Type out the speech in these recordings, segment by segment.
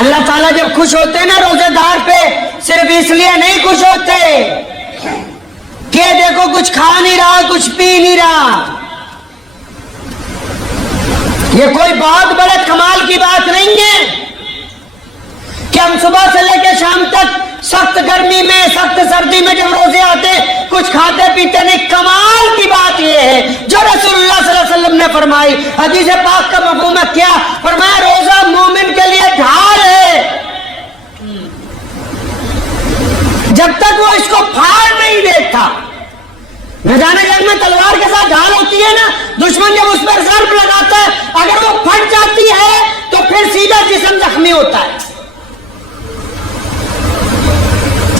اللہ تعالیٰ جب خوش ہوتے نا روزے دار پہ صرف اس لیے نہیں خوش ہوتے کہ دیکھو کچھ کھا نہیں رہا کچھ پی نہیں رہا. یہ کوئی بہت بڑے کمال کی بات نہیں ہے کہ ہم صبح سے لے کے شام تک سخت گرمی میں سخت سردی میں جب روزے آتے کچھ کھاتے پیتے نہیں. کمال کی بات یہ ہے جو رسول اللہ صلی اللہ علیہ وسلم نے فرمائی. حدیث پاک کا مفہوم ہے کیا؟ فرمایا روزہ مومن کے لیے ڈھال ہے جب تک وہ اس کو پھاڑ نہیں دیتا. میدان جنگ میں تلوار کے ساتھ ڈھال ہوتی ہے نا, دشمن جب اس پر ضرب لگاتا ہے اگر وہ پھٹ جاتی ہے تو پھر سیدھا جسم زخمی ہوتا ہے.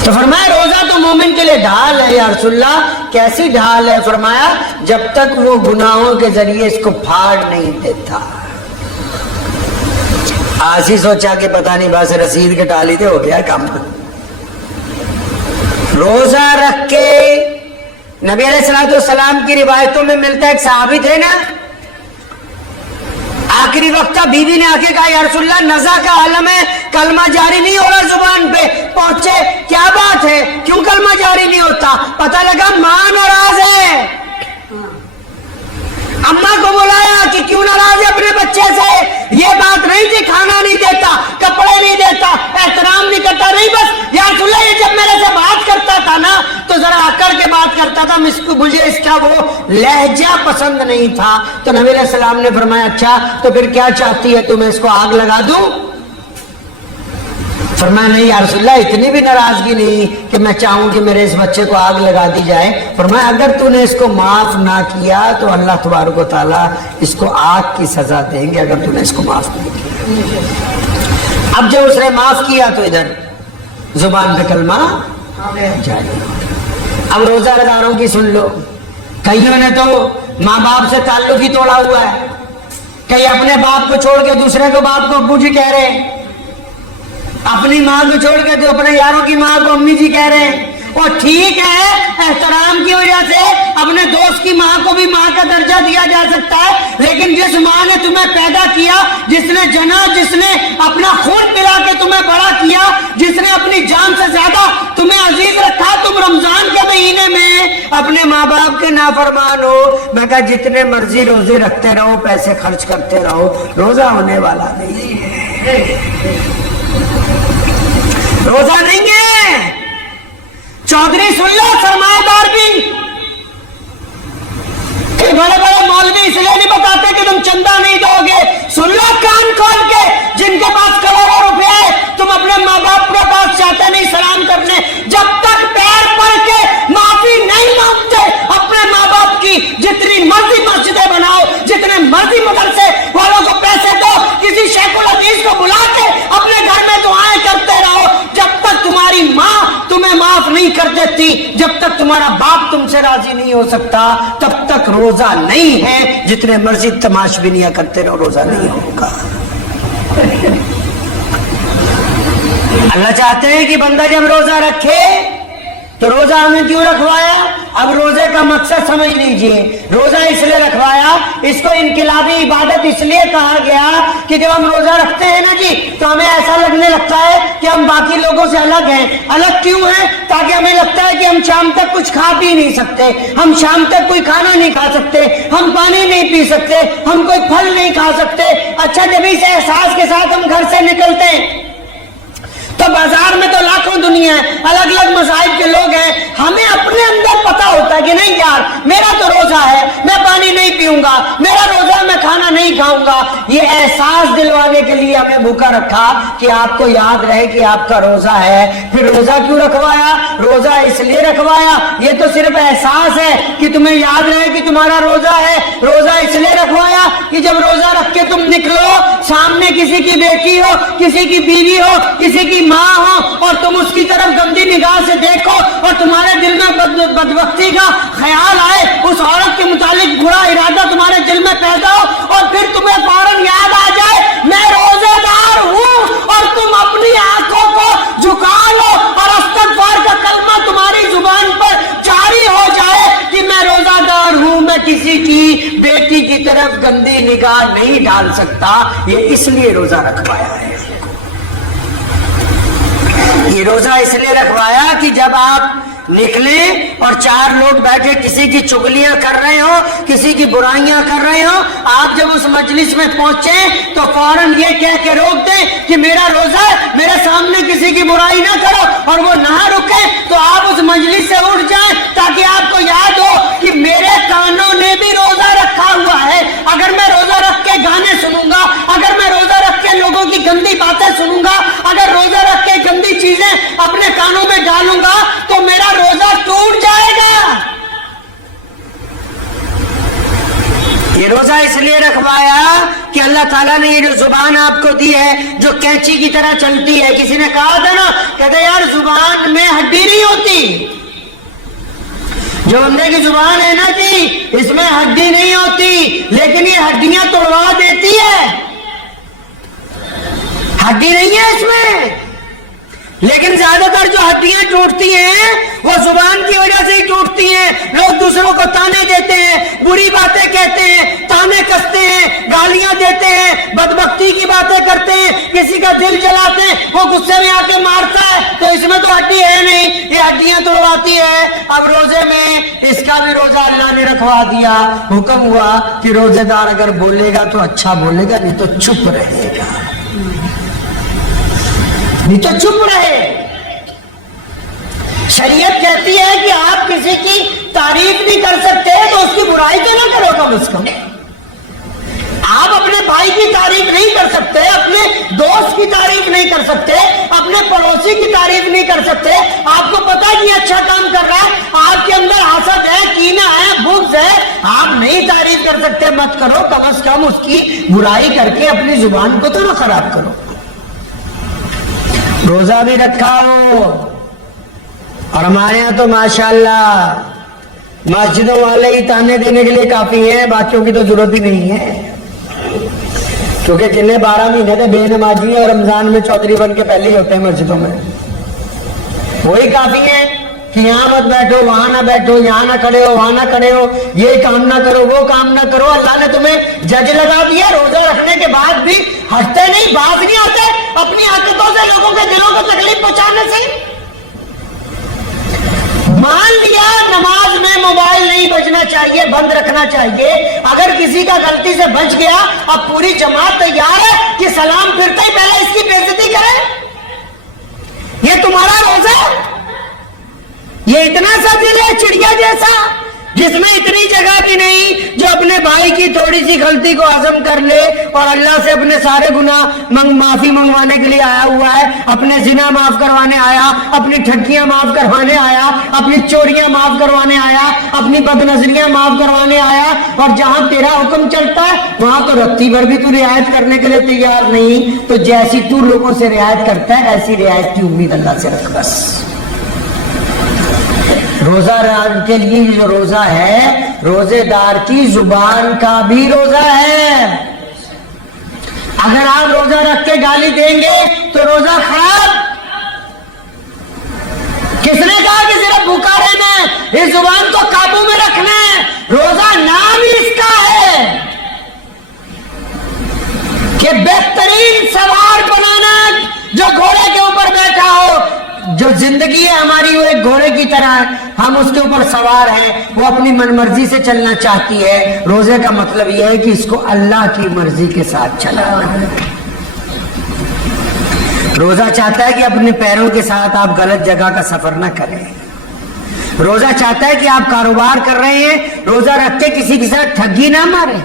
تو فرمایا روزہ تو مومن کے لیے ڈھال ہے. یا رسول اللہ کیسی ڈھال ہے؟ فرمایا جب تک وہ گناہوں کے ذریعے اس کو پھاڑ نہیں دیتا. آج ہی سوچا کہ پتہ نہیں بس رسید کے ٹالی تھے ہو گیا کام. روزہ رکھ کے نبی علیہ السلام کی روایتوں میں ملتا ہے ایک صحابی تھے نا, آخری وقت کا بیوی نے آ کے کہا یا رسول اللہ نزا کا عالم ہے کلمہ جاری نہیں ہو رہا زبان پہ. پہنچے کیا بات ہے کیوں کلمہ جاری نہیں ہوتا؟ پتہ لگا ماں ناراض ہے. اماں کو بلایا کہ کیوں ناراض ہے اپنے بچے سے؟ یہ بات نہیں تھی کھانا نہیں دیتا کپڑے نہیں دیتا احترام نہیں کرتا. نہیں بس یا رسول اللہ یہ جب میرے سے بات کرتا تھا نا تو ذرا اکڑ کے بات کرتا تھا, مجھے اس کا وہ لہجہ پسند نہیں تھا. تو نبی علیہ السلام نے فرمایا اچھا تو پھر کیا چاہتی ہے تم اس کو آگ لگا دوں؟ فرمایا نہیں یا رسول اللہ اتنی بھی ناراضگی نہیں کہ میں چاہوں کہ میرے اس بچے کو آگ لگا دی جائے. فرمایا اگر تو نے اس کو معاف نہ کیا تو اللہ تبارک و تعالیٰ اس کو آگ کی سزا دیں گے اگر تو نے اس کو معاف نہیں کیا. اب جب اس نے معاف کیا تو ادھر زبان پہ کلمہ جاری. اب روزہ داروں کی سن لو, کئیوں نے تو ماں باپ سے تعلق ہی توڑا ہوا ہے. کئی اپنے باپ کو چھوڑ کے دوسرے کو باپ کو ابو جی کہہ رہے ہیں, اپنی ماں کو چھوڑ کے تو اپنے یاروں کی ماں کو امی جی کہہ رہے ہیں. اور ٹھیک ہے احترام کی وجہ سے اپنے دوست کی ماں کو بھی ماں کا درجہ دیا جا سکتا ہے, لیکن جس ماں نے تمہیں پیدا کیا, جس نے جنا, جس نے اپنا خون پلا کے تمہیں بڑا کیا, جس نے اپنی جان سے زیادہ تمہیں عزیز رکھا, تم رمضان کے مہینے میں اپنے ماں باپ کے نافرمان ہو. میں کہا جتنے مرضی روزے رکھتے رہو پیسے خرچ کرتے رہو روزہ ہونے والا نہیں ہے. روزہ نہیں ہے. چودھری سن لو سرمایہ دار بھی بڑے بڑے مولوی اس لیے نہیں بتاتے کہ تم چندہ نہیں دو گے. سن لو کان کھول کے, جن کے پاس کروڑوں روپے ہے تم اپنے ماں باپ کے پاس جاتے نہیں سلام کرنے, جب تک پیر پڑ کے معافی نہیں مانگتے اپنے ماں باپ کی جتنی مرضی مسجدیں بناؤ, جتنے مرضی مدرسے والوں کو پیسے دو, کسی شیخ الحدیث کو بلا کے اپنے گھر میں دعائیں کرتے رہو, جب تک تمہاری ماں تمہیں معاف نہیں کر دیتی, جب تک تمہارا باپ تم سے راضی نہیں ہو سکتا تب تک روزہ نہیں ہے. جتنے مرضی تماش بینیاں کرتے رہو روزہ نہیں ہوگا. اللہ چاہتے ہیں کہ بندہ جب روزہ رکھے تو روزہ ہمیں کیوں رکھوایا؟ اب روزے کا مقصد سمجھ لیجئے. روزہ اس لیے رکھوایا, اس کو انقلابی عبادت اس لیے کہا گیا کہ جب ہم روزہ رکھتے ہیں نا جی تو ہمیں ایسا لگنے لگتا ہے کہ ہم باقی لوگوں سے الگ ہیں. الگ کیوں ہیں؟ تاکہ ہمیں لگتا ہے کہ ہم شام تک کچھ کھا پی نہیں سکتے, ہم شام تک کوئی کھانا نہیں کھا سکتے, ہم پانی نہیں پی سکتے, ہم کوئی پھل نہیں کھا سکتے. اچھا جب اس احساس کے ساتھ ہم گھر سے نکلتے ہیں تو بازار میں تو لاکھوں دنیا ہے, الگ الگ مذاہب کے لوگ ہیں, ہمیں اپنے اندر پتا ہوتا ہے کہ نہیں یار میرا تو روزہ ہے, میں پانی نہیں پیوں گا, میرا روزہ ہے, میں کھانا نہیں کھاؤں گا. یہ احساس دلوانے کے لیے ہمیں بھوکا رکھا کہ آپ کو یاد رہے کہ آپ کا روزہ ہے. پھر روزہ کیوں رکھوایا؟ روزہ اس لیے رکھوایا, یہ تو صرف احساس ہے کہ تمہیں یاد رہے کہ تمہارا روزہ ہے. روزہ اس لیے رکھوایا کہ جب روزہ رکھ کے تم نکلو, سامنے کسی کی بیٹی ہو, کسی کی بیوی ہو, کسی کی ماں ہو اور تم اس کی طرف گندی نگاہ سے دیکھو اور تمہارے دل میں بدبختی کا خیال آئے, اس عورت کے متعلق برا ارادہ تمہارے دل میں پیدا ہو اور پھر تمہیں فوراً یاد آ جائے میں روزہ دار ہوں, اور تم اپنی آنکھوں کو جھکا لو اور استغفار کا کلمہ تمہاری زبان پر جاری ہو جائے کہ میں روزہ دار ہوں, میں کسی کی بیٹی کی طرف گندی نگاہ نہیں ڈال سکتا. یہ اس لیے روزہ رکھوایا ہے. یہ روزہ اس لیے رکھوایا کہ جب آپ نکلیں اور چار لوگ بیٹھے کسی کی چغلیاں کر رہے ہو، کسی کی برائیاں کر رہے ہو، آپ جب اس مجلس میں پہنچے تو فوراً یہ کہہ کے روک دیں کہ میرا روزہ ہے، میرے سامنے کسی کی برائی نہ کرو، اور وہ نہ رکے تو آپ اس مجلس سے اٹھ جائیں، تاکہ آپ کو یاد ہو کہ میرے کانوں نے بھی روزہ رکھا ہوا ہے۔ اگر میں روزہ رکھ کے گانے سنوں گا، اگر میں روزہ رکھ کے لوگوں کی گندی باتیں سنوں گا، اگر روزہ رکھ کے گندی چیزیں اپنے کانوں میں ڈالوں گا تو میرا روزہ ٹوٹ جائے گا۔ یہ روزہ اس لیے رکھوایا کہ اللہ تعالیٰ نے یہ جو زبان آپ کو دی ہے جو کینچی کی طرح چلتی ہے، کسی نے کہا تھا نا، کہتے یار زبان میں ہڈی نہیں ہوتی، جو بندے کی زبان ہے نا جی اس میں ہڈی نہیں ہوتی، لیکن یہ ہڈیاں توڑوا دیتی ہے، ہڈی نہیں ہے اس میں، لیکن زیادہ تر جو ہڈیاں ٹوٹتی ہیں وہ زبان کی وجہ سے ہی ٹوٹتی ہیں۔ لوگ دوسروں کو تانے دیتے ہیں، بری باتیں کہتے ہیں، تانے کستے ہیں، گالیاں دیتے ہیں، بدبختی کی باتیں کرتے ہیں، کسی کا دل جلاتے ہیں، وہ غصے میں آ کے مارتا ہے، تو اس میں تو ہڈی ہے نہیں، یہ ہڈیاں توڑواتی ہے۔ اب روزے میں اس کا بھی روزہ اللہ نے رکھوا دیا، حکم ہوا کہ روزے دار اگر بولے گا تو اچھا بولے گا، نہیں تو چپ رہے گا، نہیں تو چپ رہے۔ شریعت کہتی ہے کہ آپ کسی کی تعریف نہیں کر سکتے تو اس کی برائی تو نہ کرو، کم از کم آپ اپنے بھائی کی تعریف نہیں کر سکتے، اپنے دوست کی تعریف نہیں کر سکتے، اپنے پڑوسی کی تعریف نہیں کر سکتے، آپ کو پتا کہ اچھا کام کر رہا ہے، آپ کے اندر حسد ہے، کینہ ہے، بغض ہے، آپ نہیں تعریف کر سکتے، مت کرو، کم از کم اس کی برائی کر کے اپنی زبان کو تو نہ خراب کرو۔ روزہ بھی رکھا ہو، اور ہمارے یہاں تو ماشاءاللہ مسجدوں والے ہی تانے دینے کے لیے کافی ہیں، باقیوں کی تو ضرورت ہی نہیں ہے، کیونکہ جنہیں 12 مہینے تھے بے نمازی اور رمضان میں چودھری بن کے پہلے ہی ہوتے ہیں مسجدوں میں، وہی کافی ہیں کہ یہاں مت بیٹھو، وہاں نہ بیٹھو، یہاں نہ کھڑے ہو، وہاں نہ کھڑے ہو، یہ کام نہ کرو، وہ کام نہ کرو۔ اللہ نے تمہیں جج لگا دیا، روزہ رکھنے کے بعد بھی ہٹتے نہیں، باز نہیں آتے اپنی حرکتوں سے لوگوں کے دلوں کو تکلیف پہنچانے سے۔ مان لیا نماز میں موبائل نہیں بجنا چاہیے، بند رکھنا چاہیے، اگر کسی کا غلطی سے بچ گیا، اب پوری جماعت تیار ہے کہ سلام پھرتے ہی پہلے اس کی بے عزتی کرے؟ یہ تمہارا روزہ ہے؟ یہ اتنا سا دل ہے چڑیا جیسا جس میں اتنی جگہ بھی نہیں جو اپنے بھائی کی تھوڑی سی غلطی کو عزم کر لے اور اللہ سے اپنے سارے گناہ معافی منگوانے کے لیے آیا ہوا ہے، اپنے زنا معاف کروانے آیا، اپنی ٹھگیاں معاف کروانے آیا، اپنی چوریاں معاف کروانے آیا، اپنی بد نظریاں معاف کروانے آیا، اور جہاں تیرا حکم چلتا ہے وہاں تو رتی بھر بھی تو رعایت کرنے کے لیے تیار نہیں، تو جیسی تو لوگوں سے رعایت کرتا ہے ایسی رعایت کی امید اللہ سے رکھ بس۔ روزہ دار کے لیے جو روزہ ہے، روزے دار کی زبان کا بھی روزہ ہے۔ اگر آپ روزہ رکھ کے گالی دیں گے تو روزہ خراب۔ کس نے کہا کہ صرف بھوکا رہنا ہے؟ اس زبان کو قابو میں رکھنا ہے۔ روزہ نام ہی اس کا ہے کہ بہترین سوار بنانا، جو گھوڑے کے اوپر بیٹھا ہو، جو زندگی ہے ہماری وہ ایک گھوڑے کی طرح ہے، ہم اس کے اوپر سوار ہیں، وہ اپنی من مرضی سے چلنا چاہتی ہے۔ روزے کا مطلب یہ ہے کہ اس کو اللہ کی مرضی کے ساتھ چلانا ہے۔ روزہ چاہتا ہے کہ اپنے پیروں کے ساتھ آپ غلط جگہ کا سفر نہ کریں۔ روزہ چاہتا ہے کہ آپ کاروبار کر رہے ہیں، روزہ رکھ کے کسی کے ساتھ ٹھگی نہ ماریں۔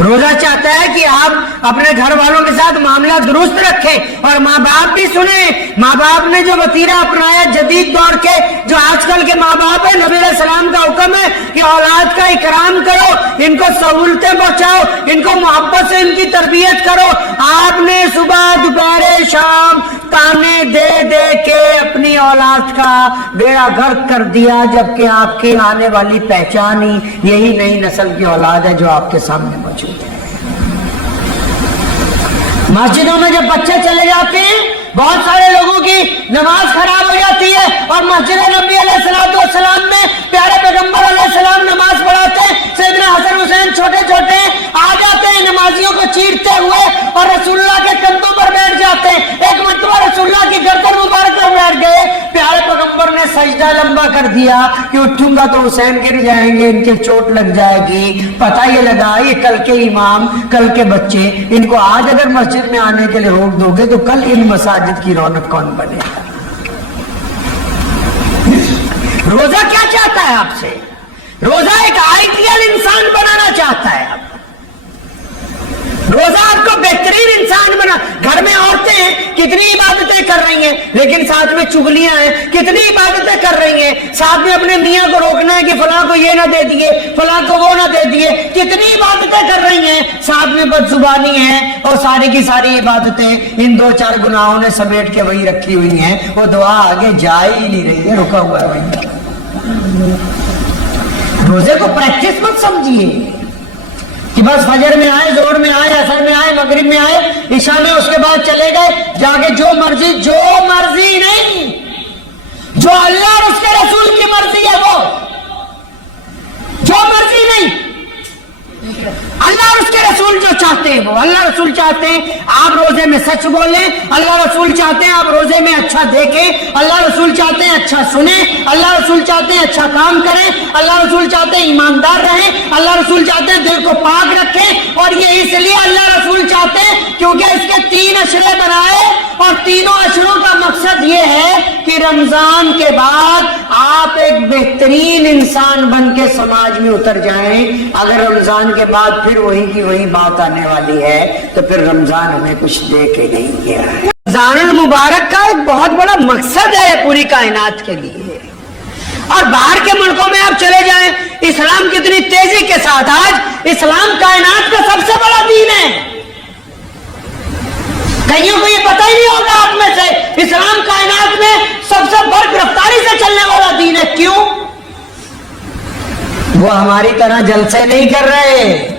روزہ چاہتا ہے کہ آپ اپنے گھر والوں کے ساتھ معاملہ درست رکھیں، اور ماں باپ بھی سنیں۔ ماں باپ نے جو وتیرہ اپنایا جدید دور کے، جو آج کل کے ماں باپ ہیں، نبی علیہ السلام کا حکم ہے کہ اولاد کا اکرام کرو، ان کو سہولتیں پہنچاؤ، ان کو محبت سے ان کی تربیت کرو۔ آپ نے صبح دوپہر شام تانے دے دے کے اپنی اولاد کا بیڑا غرق کر دیا، جبکہ آپ کی آنے والی پہچان ہی یہی نئی نسل کی اولاد ہے جو آپ کے سامنے موجود ہے۔ مسجدوں میں جب بچے چلے جاتے ہیں، بہت سارے لوگوں کی نماز خراب ہو جاتی ہے، اور مسجد نبی علیہ السلام میں پیارے پیغمبر علیہ السلام نماز پڑھاتے ہیں، سیدنا حسن حسین چھوٹے چھوٹے آ جاتے ہیں نمازیوں کو چیرتے ہوئے، اور رسول اللہ کے کندھوں پر بیٹھ جاتے ہیں۔ ایک مرتبہ رسول اللہ کی گردن رشتہ لمبا کر دیا کہ اٹھوں گا تو حسین گر جائیں گے, ان کے چوٹ لگ جائے گی. پتہ یہ لگا یہ کل کے امام, کل کے بچے, ان کو آج اگر مسجد میں آنے کے لیے روک دو گے تو کل ان مساجد کی رونق کون بنے گا؟ روزہ کیا چاہتا ہے آپ سے؟ روزہ ایک آئیڈیل انسان بنانا چاہتا ہے. روزہ آپ کو بہترین انسان بنا. گھر میں عورتیں ہیں کتنی عبادتیں کر رہی ہیں لیکن ساتھ میں چغلیاں ہیں, کتنی عبادتیں کر رہی ہیں, ساتھ میں اپنے میاں کو روکنا ہے کہ فلاں کو یہ نہ دے دیے, فلاں کو وہ نہ دے دیے, کتنی عبادتیں کر رہی ہیں, ساتھ میں بد زبانی ہے, اور ساری کی ساری عبادتیں ان 2-4 گناہوں نے سمیٹ کے وہی رکھی ہوئی ہیں. وہ دعا آگے جا ہی نہیں رہی ہے, رکا ہوا ہے وہی. روزے کو پریکٹس مت سمجھیے کہ بس فجر میں آئے, ظہر میں آئے, عصر میں آئے, مغرب میں آئے, عشاء میں اس کے بعد چلے گئے جا کے جو مرضی نہیں, جو اللہ اور اس کے رسول کی مرضی ہے وہ, جو مرضی نہیں, اللہ اور اس کے رسول جو چاہتے ہیں وہ. اللہ رسول چاہتے ہیں آپ روزے میں سچ بولیں, اللہ رسول چاہتے ہیں آپ روزے میں اچھا دیکھیں, اللہ رسول چاہتے ہیں اچھا سنیں, اللہ رسول چاہتے ہیں اچھا کام کریں, اللہ رسول چاہتے ہیں ایماندار رہیں, اللہ رسول چاہتے ہیں دل کو پاک رکھیں. اور یہ اس لیے اللہ رسول چاہتے ہیں کیونکہ اس کے 3 اشرے بنائے, اور تینوں اشروں کا مقصد یہ ہے کہ رمضان کے بعد آپ ایک بہترین انسان بن کے سماج میں اتر جائیں. اگر رمضان کے بعد پھر وہی کی وہی بات آنے والی ہے تو پھر رمضان ہمیں کچھ دے کے نہیں گیا ہے. رمضان المبارک کا ایک بہت بڑا مقصد ہے پوری کائنات کے لیے. اور باہر کے ملکوں میں آپ چلے جائیں, اسلام کتنی تیزی کے ساتھ, آج اسلام کائنات کا سب سے بڑا دین ہے. کئیوں کو یہ پتہ ہی نہیں ہوگا آپ میں سے, اسلام کائنات میں سب سے بڑھ رفتاری سے چلنے والا دین ہے. کیوں؟ وہ ہماری طرح جلسے نہیں کر رہے,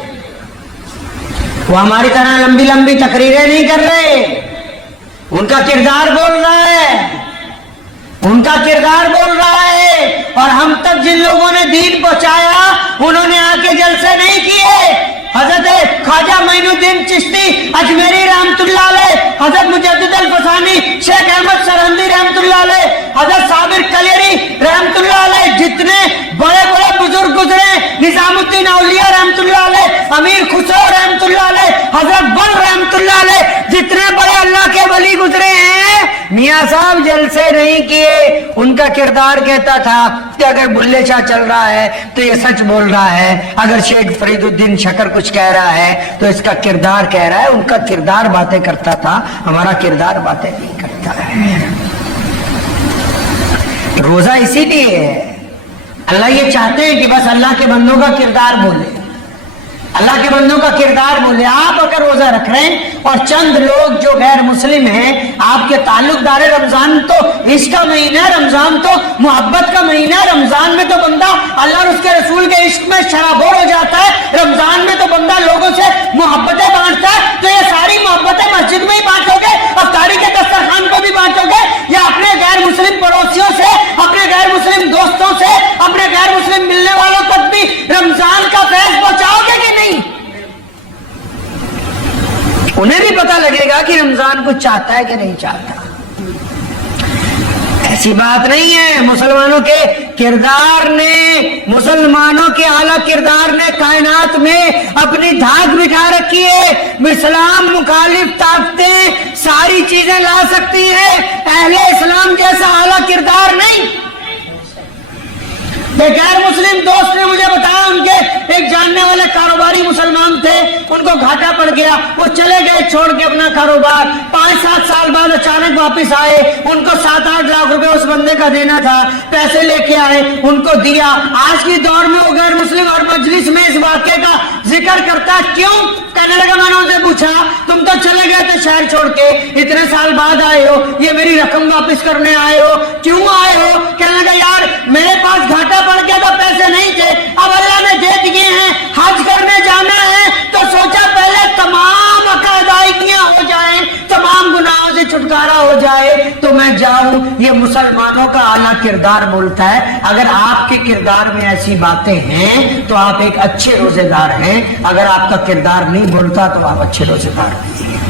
وہ ہماری طرح لمبی لمبی تقریریں نہیں کر رہے. ان کا کردار بول رہا ہے, ان کا کردار بول رہا ہے. اور ہم تک جن لوگوں نے دین پہنچایا انہوں نے آ کے جلسے نہیں کیے. حضرت خواجہ معین الدین چشتی اجمیری رحمت اللہ علیہ, حضرت مجدد الفسانی, شیخ احمد سرہندی رحمت اللہ علیہ, حضرت صابر کلیری رحمت اللہ علیہ, جتنے بڑے بڑے بزرگ گزرے, نظام الدین اولیاء رحمت اللہ علیہ, امیر خسرو رحمت اللہ علیہ, حضرت بل رحمت اللہ علیہ, جتنے بڑے اللہ کے ولی گزرے ہیں, میاں صاحب جلسے نہیں کیے. ان کا کردار کہتا تھا کہ اگر بلے شاہ چل رہا ہے تو یہ سچ بول رہا ہے, اگر شیخ فرید الدین شکر کچھ کہہ رہا ہے تو اس کا کردار کہہ رہا ہے. ان کا کردار باتیں کرتا تھا, ہمارا کردار باتیں نہیں کرتا ہے. روزہ اسی لیے ہے, اللہ یہ چاہتے ہیں کہ بس اللہ کے بندوں کا کردار بولے, اللہ کے بندوں کا کردار بولے. آپ اگر روزہ رکھ رہے ہیں اور چند لوگ جو غیر مسلم ہیں آپ کے تعلق دار, رمضان تو عشق کا مہینہ ہے, رمضان تو محبت کا مہینہ ہے. رمضان میں تو بندہ اللہ اور اس کے رسول کے عشق میں شرابور ہو جاتا ہے. رمضان میں تو بندہ لوگوں سے محبتیں بانٹتا ہے. تو یہ ساری محبتیں مسجد میں ہی بانٹو گے, افطاری کے دسترخوان کو بھی بانٹو گے, یا اپنے غیر مسلم پڑوسیوں سے, اپنے غیر مسلم دوستوں سے, اپنے غیر مسلم ملنے والوں تک بھی رمضان کا فیض پہنچاؤ گے کہ نہیں؟ انہیں بھی پتہ لگے گا کہ رمضان کچھ چاہتا ہے کہ نہیں چاہتا. ایسی بات نہیں ہے. مسلمانوں کے کردار نے, مسلمانوں کے اعلیٰ کردار نے کائنات میں اپنی دھاک بٹھا رکھی ہے. اسلام مخالف طاقتیں ساری چیزیں لا سکتی ہیں, اہل اسلام جیسا اعلیٰ کردار نہیں. غیر مسلم دوست نے مجھے بتایا, ان کے ایک جاننے والے کاروباری مسلمان تھے, ان کو گھاٹا پڑ گیا, وہ چلے گئے چھوڑ کے اپنا کاروبار. 5-7 سال بعد اچانک واپس آئے, ان کو 7-8 لاکھ روپے اس بندے کا دینا تھا, پیسے لے کے آئے, ان کو دیا. آج کی دور میں وہ غیر مسلم اور مجلس میں اس واقعے کا ذکر کرتا ہے. کیوں؟ کہنے لگا, میں نے ان سے پوچھا تم تو چلے گئے تھے شہر چھوڑ کے, اتنے سال بعد آئے ہو, یہ میری رقم واپس کرنے آئے ہو, کیوں آئے ہو؟ کہنے لگا, یار میرے پاس گھاٹا پڑ گیا تھا, پیسے نہیں تھے, اب اللہ نے دے دیے ہیں, حج کرنے جانا ہے تو سوچا پہلے تمام ادائیگیاں ہو جائیں, تمام گناہوں سے چھٹکارا ہو جائے تو میں جاؤں. یہ مسلمانوں کا اعلیٰ کردار بولتا ہے. اگر آپ کے کردار میں ایسی باتیں ہیں تو آپ ایک اچھے روزے دار ہیں, اگر آپ کا کردار نہیں بولتا تو آپ اچھے روزے دار نہیں ہیں.